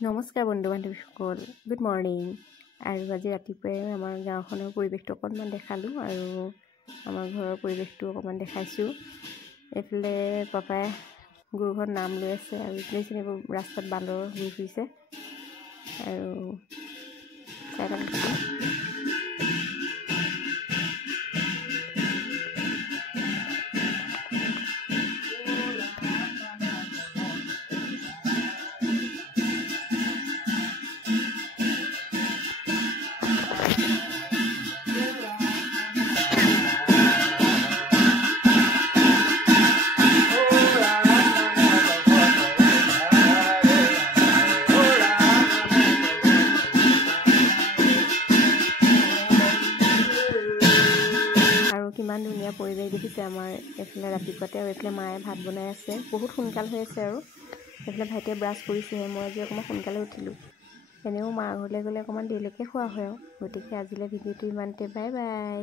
নমস্কাৰ বন্ধু বান্ধৱীসকল, good morning. আৰু আজি ৰাতিপুৱাই আমাৰ গাঁওখনৰ পৰিৱেশটো অকণমান দেখালোঁ আৰু আমাৰ ঘৰৰ পৰিৱেশটো অকণমান দেখাইছোঁ। এইফালে পাপাই গৰুঘৰত নাম লৈ আছে আৰু এইফালে ৰাস্তাত বান্দৰ ঘূৰি ফুৰিছে আৰু চাই থাকক। কিমান ধুনীয়া পৰিৱেশ দেখিছে আমাৰ এইফালে ৰাতিপুৱাতে। আৰু এইফালে মায়ে ভাত বনাই আছে, বহুত সোনকাল হৈ আছে। আৰু এইফালে ভাইটিয়ে ব্ৰাছ কৰিছেহে, মই আজি অকণমান সোনকালে উঠিলোঁ। এনেও মাৰ ঘৰলৈ গ'লে অকণমান দেৰিলৈকে খোৱা হয় আৰু গতিকে আজিলৈ ভিডিঅ'টো ইমানতে, বাই বাই।